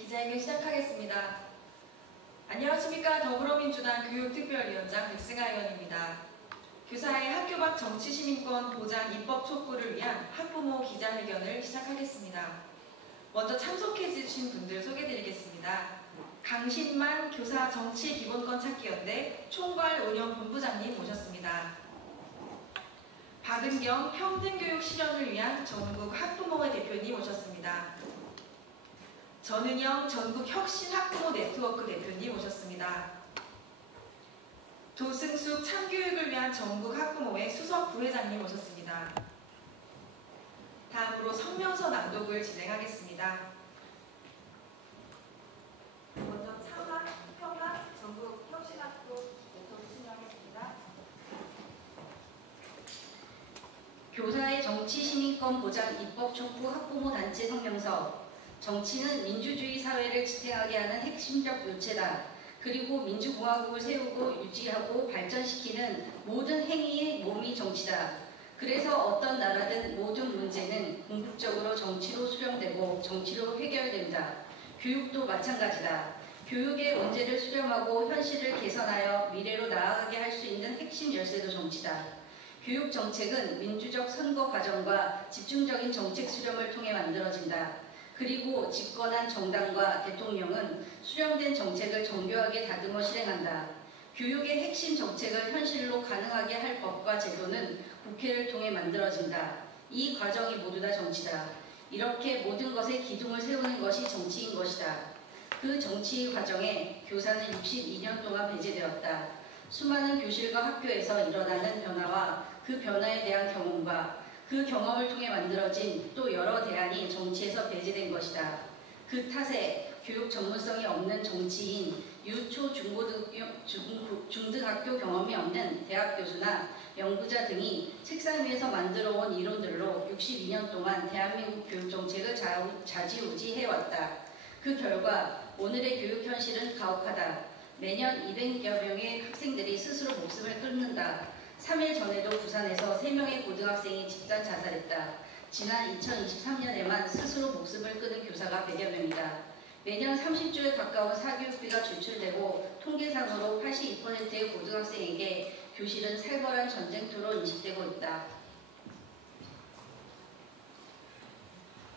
기자회견 시작하겠습니다. 안녕하십니까. 더불어민주당 교육특별위원장 백승하 의원입니다. 교사의 학교 밖 정치시민권 보장 입법 촉구를 위한 학부모 기자회견을 시작하겠습니다. 먼저 참석해 주신 분들 소개드리겠습니다. 강신만 교사 정치기본권 찾기연대 총괄운영본부장님 모셨습니다. 박은경 평등교육 실현을 위한 전국 학부모회 대표님 모셨습니다. 전은영 전국혁신학부모 네트워크 대표님 모셨습니다. 도승숙 참교육을 위한 전국학부모회 수석 부회장님 모셨습니다. 다음으로 성명서 낭독을 진행하겠습니다. 먼저 차학, 평학, 전국혁신학부 네트워크 진행하겠습니다. 교사의 정치시민권 보장 입법 촉구 학부모 단체 성명서. 정치는 민주주의 사회를 지탱하게 하는 핵심적 요체다. 그리고 민주공화국을 세우고 유지하고 발전시키는 모든 행위의 몸이 정치다. 그래서 어떤 나라든 모든 문제는 궁극적으로 정치로 수렴되고 정치로 해결된다. 교육도 마찬가지다. 교육의 문제를 수렴하고 현실을 개선하여 미래로 나아가게 할 수 있는 핵심 열쇠도 정치다. 교육 정책은 민주적 선거 과정과 집중적인 정책 수렴을 통해 만들어진다. 그리고 집권한 정당과 대통령은 수렴된 정책을 정교하게 다듬어 실행한다. 교육의 핵심 정책을 현실로 가능하게 할 법과 제도는 국회를 통해 만들어진다. 이 과정이 모두 다 정치다. 이렇게 모든 것에 기둥을 세우는 것이 정치인 것이다. 그 정치 과정에 교사는 62년 동안 배제되었다. 수많은 교실과 학교에서 일어나는 변화와 그 변화에 대한 경험과 그 경험을 통해 만들어진 또 여러 대안이 정치에서 배제된 것이다. 그 탓에 교육 전문성이 없는 정치인, 유초 중등학교 경험이 없는 대학 교수나 연구자 등이 책상 위에서 만들어온 이론들로 62년 동안 대한민국 교육 정책을 좌지우지 해왔다. 그 결과 오늘의 교육 현실은 가혹하다. 매년 200여 명의 학생들이 스스로 목숨을 끊는다. 3일 전에도 부산에서 3명의 고등학생이 집단 자살했다. 지난 2023년에만 스스로 목숨을 끊은 교사가 100여 명이다. 매년 30조에 가까운 사교육비가 지출되고 통계상으로 82%의 고등학생에게 교실은 살벌한 전쟁터로 인식되고 있다.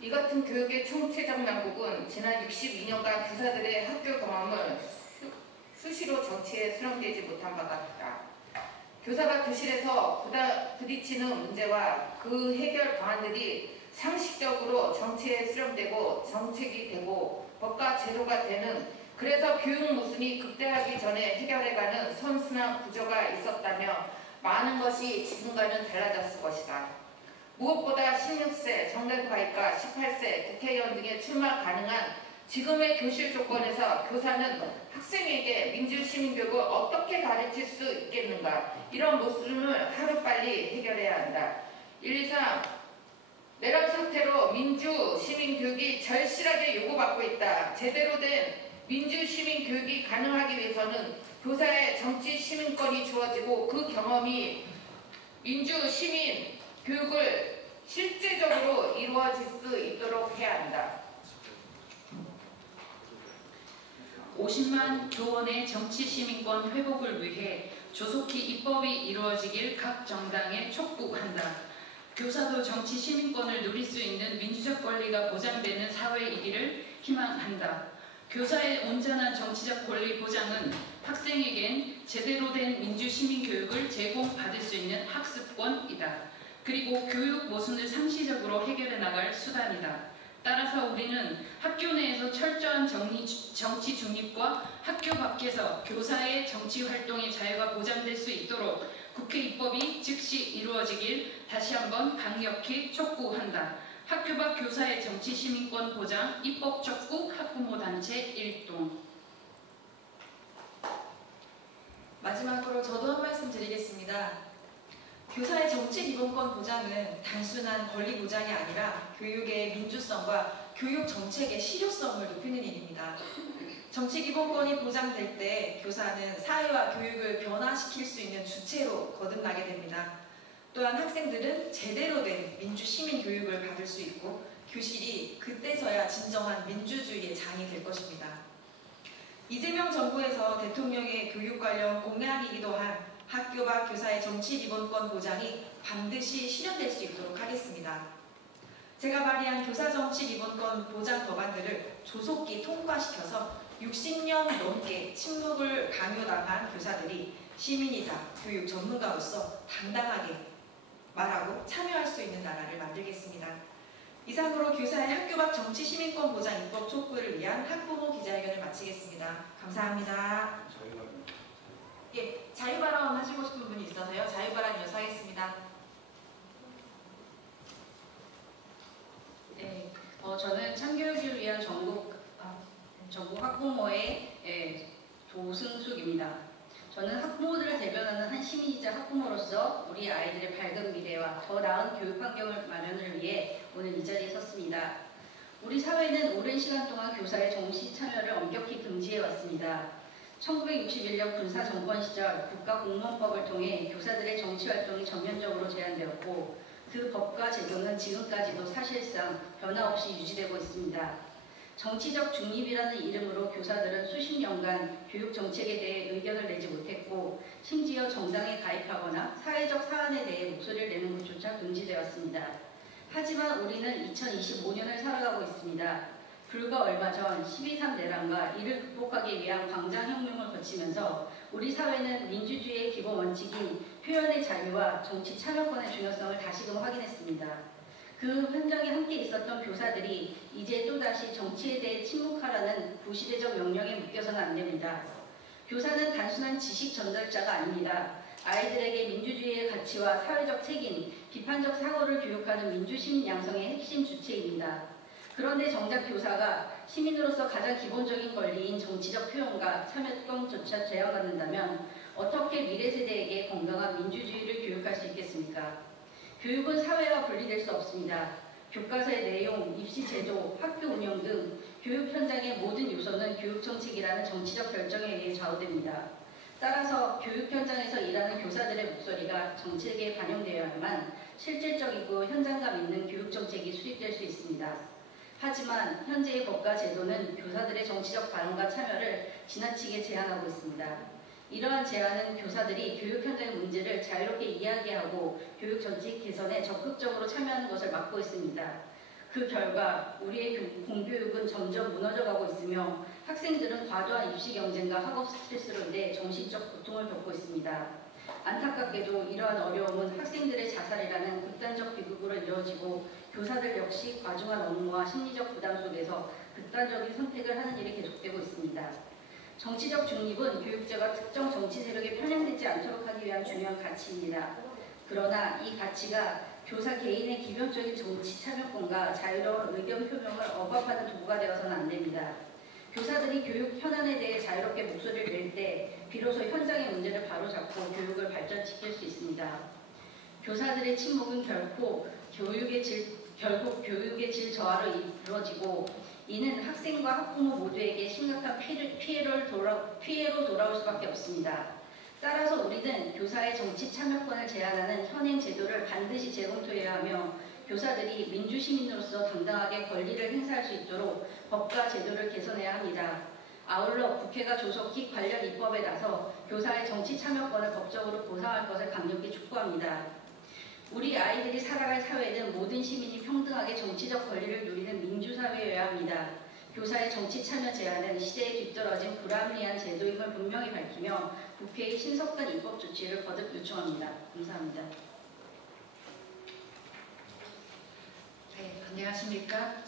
이 같은 교육의 총체적 난국은 지난 62년간 교사들의 학교 경험을 수시로 정치에 수렴되지 못한 바가 있다. 교사가 교실에서 부딪히는 문제와 그 해결 방안들이 상식적으로 정치에 수렴되고 정책이 되고 법과 제도가 되는, 그래서 교육 모순이 극대화하기 전에 해결해가는 선순환 구조가 있었다며 많은 것이 지금과는 달라졌을 것이다. 무엇보다 16세 정년 가입과 18세 국회의원 등의 출마 가능한 지금의 교실 조건에서 교사는 학생에게 민주시민교육을 어떻게 가르칠 수 있겠는가, 이런 모순을 하루빨리 해결해야 한다. 1, 2, 3. 내란 상태로 민주시민교육이 절실하게 요구받고 있다. 제대로 된 민주시민교육이 가능하기 위해서는 교사의 정치시민권이 주어지고 그 경험이 민주시민교육을 실제적으로 이루어질 수 있도록 해야 한다. 50만 교원의 정치시민권 회복을 위해 조속히 입법이 이루어지길 각 정당에 촉구한다. 교사도 정치시민권을 누릴 수 있는 민주적 권리가 보장되는 사회이기를 희망한다. 교사의 온전한 정치적 권리 보장은 학생에겐 제대로 된 민주시민교육을 제공받을 수 있는 학습권이다. 그리고 교육 모순을 상시적으로 해결해 나갈 수단이다. 따라서 우리는 학교 내에서 철저한 정치 중립과 학교 밖에서 교사의 정치 활동의 자유가 보장될 수 있도록 국회 입법이 즉시 이루어지길 다시 한번 강력히 촉구한다. 학교 밖 교사의 정치 시민권 보장 입법 촉구 학부모 단체 일동. 마지막으로 저도 한 말씀 드리겠습니다. 교사의 정치기본권 보장은 단순한 권리 보장이 아니라 교육의 민주성과 교육 정책의 실효성을 높이는 일입니다. 정치기본권이 보장될 때 교사는 사회와 교육을 변화시킬 수 있는 주체로 거듭나게 됩니다. 또한 학생들은 제대로 된 민주시민 교육을 받을 수 있고 교실이 그때서야 진정한 민주주의의 장이 될 것입니다. 이재명 정부에서 대통령의 교육 관련 공약이기도 한 학교 밖 교사의 정치 기본권 보장이 반드시 실현될 수 있도록 하겠습니다. 제가 발의한 교사 정치 기본권 보장 법안들을 조속히 통과시켜서 60년 넘게 침묵을 강요당한 교사들이 시민이자 교육 전문가로서 당당하게 말하고 참여할 수 있는 나라를 만들겠습니다. 이상으로 교사의 학교 밖 정치 시민권 보장 입법 촉구를 위한 학부모 기자회견을 마치겠습니다. 감사합니다. 예, 자유발언 하시고 싶은 분이 있어서요. 자유발언 요청하겠습니다. 네, 저는 참교육을 위한 전국 학부모의 조승숙입니다. 저는 학부모들을 대변하는 한 시민이자 학부모로서 우리 아이들의 밝은 미래와 더 나은 교육 환경을 마련을 위해 오늘 이 자리에 섰습니다. 우리 사회는 오랜 시간 동안 교사의 정시 참여를 엄격히 금지해왔습니다. 1961년 군사 정권 시절 국가공무원법을 통해 교사들의 정치 활동이 전면적으로 제한되었고 그 법과 제도는 지금까지도 사실상 변화 없이 유지되고 있습니다. 정치적 중립이라는 이름으로 교사들은 수십 년간 교육 정책에 대해 의견을 내지 못했고 심지어 정당에 가입하거나 사회적 사안에 대해 목소리를 내는 것조차 금지되었습니다. 하지만 우리는 2025년을 살아가고 있습니다. 불과 얼마 전 12.3 내란과 이를 극복하기 위한 광장혁명을 거치면서 우리 사회는 민주주의의 기본 원칙인 표현의 자유와 정치 참여권의 중요성을 다시금 확인했습니다. 그 현장에 함께 있었던 교사들이 이제 또다시 정치에 대해 침묵하라는 구시대적 명령에 묶여서는 안 됩니다. 교사는 단순한 지식 전달자가 아닙니다. 아이들에게 민주주의의 가치와 사회적 책임, 비판적 사고를 교육하는 민주시민 양성의 핵심 주체입니다. 그런데 정작 교사가 시민으로서 가장 기본적인 권리인 정치적 표현과 참여권조차 제한받는다면 어떻게 미래 세대에게 건강한 민주주의를 교육할 수 있겠습니까? 교육은 사회와 분리될 수 없습니다. 교과서의 내용, 입시 제도, 학교 운영 등 교육 현장의 모든 요소는 교육 정책이라는 정치적 결정에 의해 좌우됩니다. 따라서 교육 현장에서 일하는 교사들의 목소리가 정책에 반영되어야만 실질적이고 현장감 있는 교육 정책이 수립될 수 있습니다. 하지만 현재의 법과 제도는 교사들의 정치적 발언과 참여를 지나치게 제한하고 있습니다. 이러한 제한은 교사들이 교육 현장의 문제를 자유롭게 이야기하고 교육 정책 개선에 적극적으로 참여하는 것을 막고 있습니다. 그 결과 우리의 공교육은 점점 무너져가고 있으며 학생들은 과도한 입시 경쟁과 학업 스트레스로 인해 정신적 고통을 겪고 있습니다. 안타깝게도 이러한 어려움은 학생들의 자살이라는 극단적 비극으로 이루어지고 교사들 역시 과중한 업무와 심리적 부담 속에서 극단적인 선택을 하는 일이 계속되고 있습니다. 정치적 중립은 교육자가 특정 정치 세력에 편향되지 않도록 하기 위한 중요한 가치입니다. 그러나 이 가치가 교사 개인의 기본적인 정치 참여권과 자유로운 의견 표명을 억압하는 도구가 되어서는 안 됩니다. 교사들이 교육 현안에 대해 자유롭게 목소리를 낼 때 비로소 현장의 문제를 바로잡고 교육을 발전시킬 수 있습니다. 교사들의 침묵은 결국 교육의 질 저하로 이루어지고 이는 학생과 학부모 모두에게 심각한 피해로 돌아올 수밖에 없습니다. 따라서 우리는 교사의 정치 참여권을 제한하는 현행 제도를 반드시 재검토해야 하며 교사들이 민주시민으로서 당당하게 권리를 행사할 수 있도록 법과 제도를 개선해야 합니다. 아울러 국회가 조속히 관련 입법에 나서 교사의 정치 참여권을 법적으로 보상할 것을 강력히 촉구합니다. 우리 아이들이 살아갈 사회는 모든 시민이 평등하게 정치적 권리를 누리는 민주사회여야 합니다. 교사의 정치 참여 제한은 시대에 뒤떨어진 불합리한 제도임을 분명히 밝히며 국회의 신속한 입법 조치를 거듭 요청합니다. 감사합니다. 네, 안녕하십니까.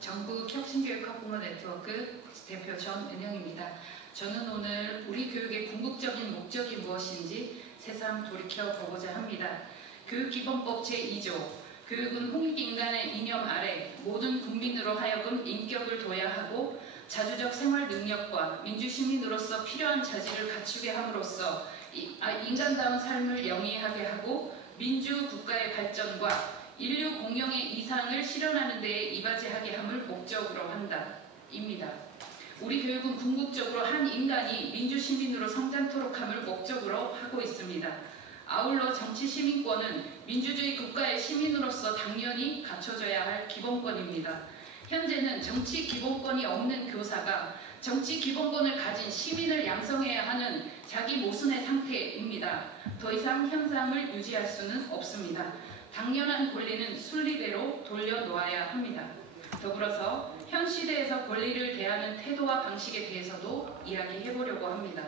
전국 혁신교육 학부모 네트워크 대표 전은영입니다. 저는 오늘 우리 교육의 궁극적인 목적이 무엇인지 새삼 돌이켜보고자 합니다. 교육기본법 제2조 교육은 홍익인간의 이념 아래 모든 국민으로 하여금 인격을 둬야 하고 자주적 생활 능력과 민주시민으로서 필요한 자질을 갖추게 함으로써 인간다운 삶을 영위하게 하고 민주국가의 발전과 인류 공영의 이상을 실현하는 데에 이바지하게 함을 목적으로 한다. 입니다. 우리 교육은 궁극적으로 한 인간이 민주시민으로 성장토록 함을 목적으로 하고 있습니다. 아울러 정치 시민권은 민주주의 국가의 시민으로서 당연히 갖춰져야 할 기본권입니다. 현재는 정치 기본권이 없는 교사가 정치 기본권을 가진 시민을 양성해야 하는 자기 모순의 상태입니다. 더 이상 현상을 유지할 수는 없습니다. 당연한 권리는 순리대로 돌려놓아야 합니다. 더불어서 현 시대에서 권리를 대하는 태도와 방식에 대해서도 이야기해보려고 합니다.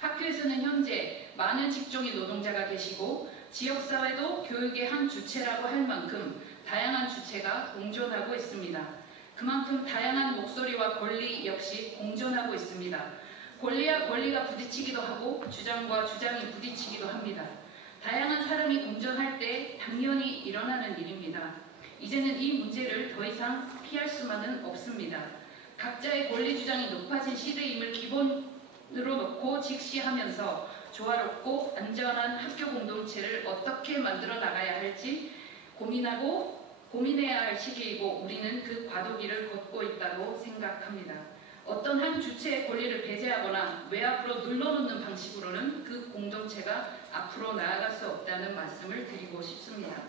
학교에서는 현재 많은 직종의 노동자가 계시고 지역사회도 교육의 한 주체라고 할 만큼 다양한 주체가 공존하고 있습니다. 그만큼 다양한 목소리와 권리 역시 공존하고 있습니다. 권리와 권리가 부딪히기도 하고 주장과 주장이 부딪히기도 합니다. 다양한 사람이 공존할 때 당연히 일어나는 일입니다. 이제는 이 문제를 더 이상 피할 수만은 없습니다. 각자의 권리 주장이 높아진 시대임을 기본으로 놓고 직시하면서 조화롭고 안전한 학교 공동체를 어떻게 만들어 나가야 할지 고민해야 할 시기이고 우리는 그 과도기를 걷고 있다고 생각합니다. 어떤 한 주체의 권리를 배제하거나 외압으로 눌러놓는 방식으로는 그 공동체가 앞으로 나아갈 수 없다는 말씀을 드리고 싶습니다.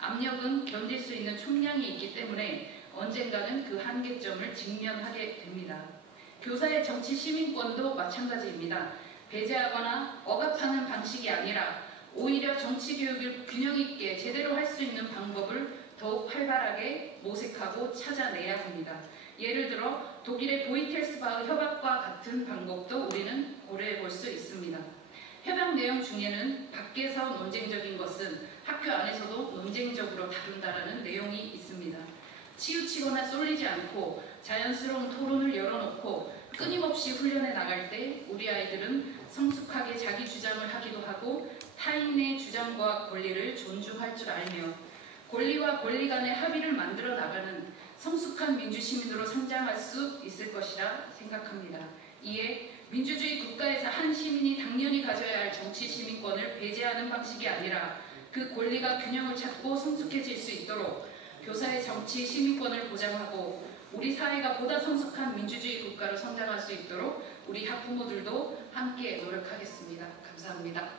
압력은 견딜 수 있는 총량이 있기 때문에 언젠가는 그 한계점을 직면하게 됩니다. 교사의 정치 시민권도 마찬가지입니다. 배제하거나 억압하는 방식이 아니라 오히려 정치 교육을 균형 있게 제대로 할 수 있는 방법을 더욱 활발하게 모색하고 찾아내야 합니다. 예를 들어 독일의 보이텔스바흐 협약과 같은 방법도 우리는 고려해 볼 수 있습니다. 협약 내용 중에는 밖에서 논쟁적인 것은 학교 안에서도 논쟁적으로 다룬다라는 내용이 있습니다. 치우치거나 쏠리지 않고 자연스러운 토론을 열어놓고 끊임없이 훈련해 나갈 때 우리 아이들은 성숙하게 자기 주장을 하기도 하고 타인의 주장과 권리를 존중할 줄 알며 권리와 권리 간의 합의를 만들어 나가는 성숙한 민주시민으로 성장할 수 있을 것이라 생각합니다. 이에 민주주의 국가에서 한 시민이 당연히 가져야 할 정치 시민권을 배제하는 방식이 아니라 그 권리가 균형을 찾고 성숙해질 수 있도록 교사의 정치 시민권을 보장하고 우리 사회가 보다 성숙한 민주주의 국가로 성장할 수 있도록 우리 학부모들도 함께 노력하겠습니다. 감사합니다.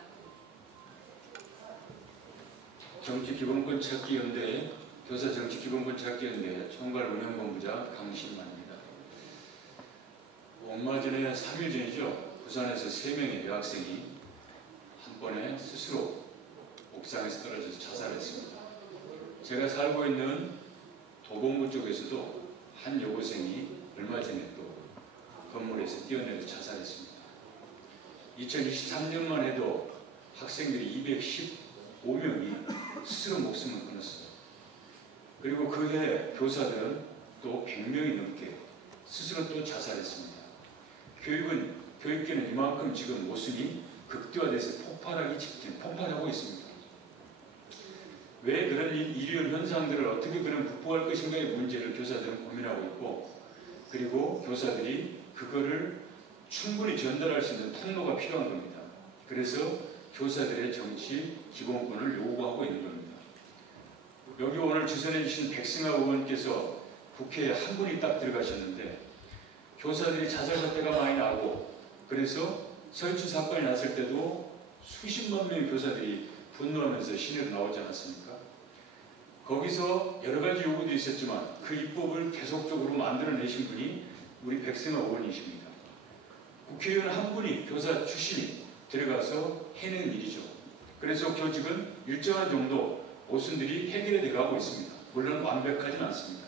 정치기본권 찾기연대, 교사정치기본권 찾기연대 총괄 운영본부장 강신만입니다. 얼마 전에 3일 전이죠. 부산에서 3명의 여학생이 한 번에 스스로 옥상에서 떨어져서 자살했습니다. 제가 살고 있는 도봉구 쪽에서도 한 여고생이 얼마 전에 또 건물에서 뛰어내려 자살했습니다. 2023년만 해도 학생들이 215명이 스스로 목숨을 끊었어요. 그리고 그해 교사들은 또 100명이 넘게 스스로 또 자살했습니다. 교육계는 이만큼 지금 모순이 극대화돼서 폭발하고 있습니다. 왜 그런 이런 현상들을 어떻게 그런 극복할 것인가의 문제를 교사들은 고민하고 있고, 그리고 교사들이 그거를 충분히 전달할 수 있는 통로가 필요한 겁니다. 그래서 교사들의 정치 기본권을 요구하고 있는 겁니다. 여기 오늘 주선해 주신 백승하 의원께서 국회에 한 분이 딱 들어가셨는데 교사들이 자살 사태가 많이 나고, 그래서 서울시 사건이 났을 때도 수십만 명의 교사들이 분노하면서 시내로 나오지 않았습니까? 거기서 여러 가지 요구도 있었지만 그 입법을 계속적으로 만들어내신 분이 우리 백승하 의원이십니다. 국회의원 한 분이 교사 출신이 들어가서 해낸 일이죠. 그래서 교직은 일정한 정도 모순들이 해결이 돼가고 있습니다. 물론 완벽하지는 않습니다.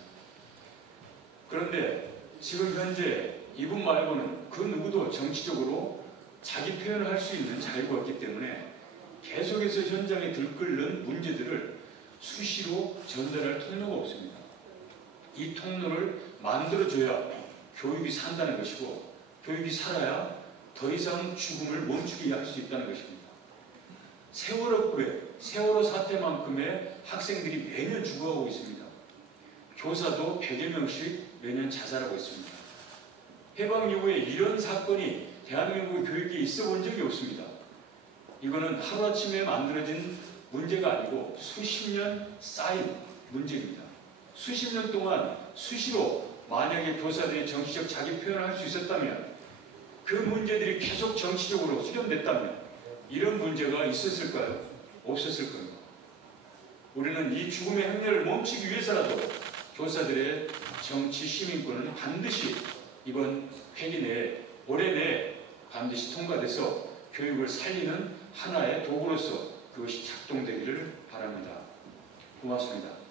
그런데 지금 현재 이분 말고는 그 누구도 정치적으로 자기 표현을 할 수 있는 자유가 없기 때문에 계속해서 현장에 들끓는 문제들을 수시로 전달할 통로가 없습니다. 이 통로를 만들어줘야 교육이 산다는 것이고, 교육이 살아야 더 이상 죽음을 멈추게 할 수 있다는 것입니다. 세월호 사태만큼의 학생들이 매년 죽어가고 있습니다. 교사도 100여 명씩 매년 자살하고 있습니다. 해방 이후에 이런 사건이 대한민국 교육에 있어 본 적이 없습니다. 이거는 하루아침에 만들어진 문제가 아니고 수십 년 쌓인 문제입니다. 수십 년 동안 수시로 만약에 교사들이 정치적 자기 표현을 할 수 있었다면, 그 문제들이 계속 정치적으로 수렴됐다면 이런 문제가 있었을까요? 없었을 겁니다. 우리는 이 죽음의 행렬을 멈추기 위해서라도 교사들의 정치 시민권은 반드시 이번 회기 내에 올해 내에 반드시 통과돼서 교육을 살리는 하나의 도구로서 그것이 작동되기를 바랍니다. 고맙습니다.